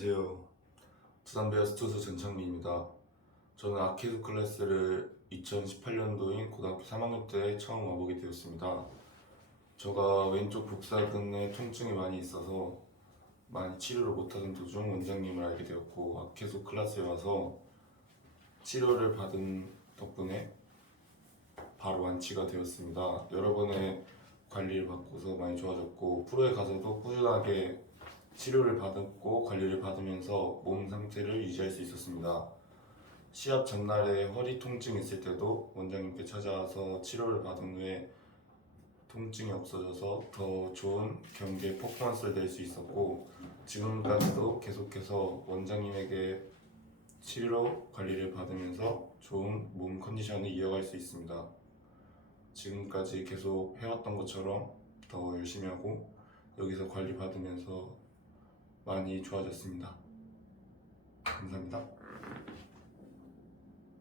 안녕하세요. 두산베어스 투수 전창민입니다. 저는 아키드 클래스를 2018년도인 고등학교 3학년 때 처음 와보게 되었습니다. 제가 왼쪽 복사근에 통증이 많이 있어서 많이 치료를 못하던 도중 원장님을 알게 되었고 아키드 클래스에 와서 치료를 받은 덕분에 바로 완치가 되었습니다. 여러 번의 관리를 받고서 많이 좋아졌고 프로에 가서도 꾸준하게 치료를 받았고 관리를 받으면서 몸 상태를 유지할 수 있었습니다. 시합 전날에 허리 통증 있을 때도 원장님께 찾아와서 치료를 받은 후에 통증이 없어져서 더 좋은 경기에 퍼포먼스를 낼 수 있었고 지금까지도 계속해서 원장님에게 치료 관리를 받으면서 좋은 몸 컨디션을 이어갈 수 있습니다. 지금까지 계속 해왔던 것처럼 더 열심히 하고 여기서 관리 받으면서 많이 좋아졌습니다. 감사합니다.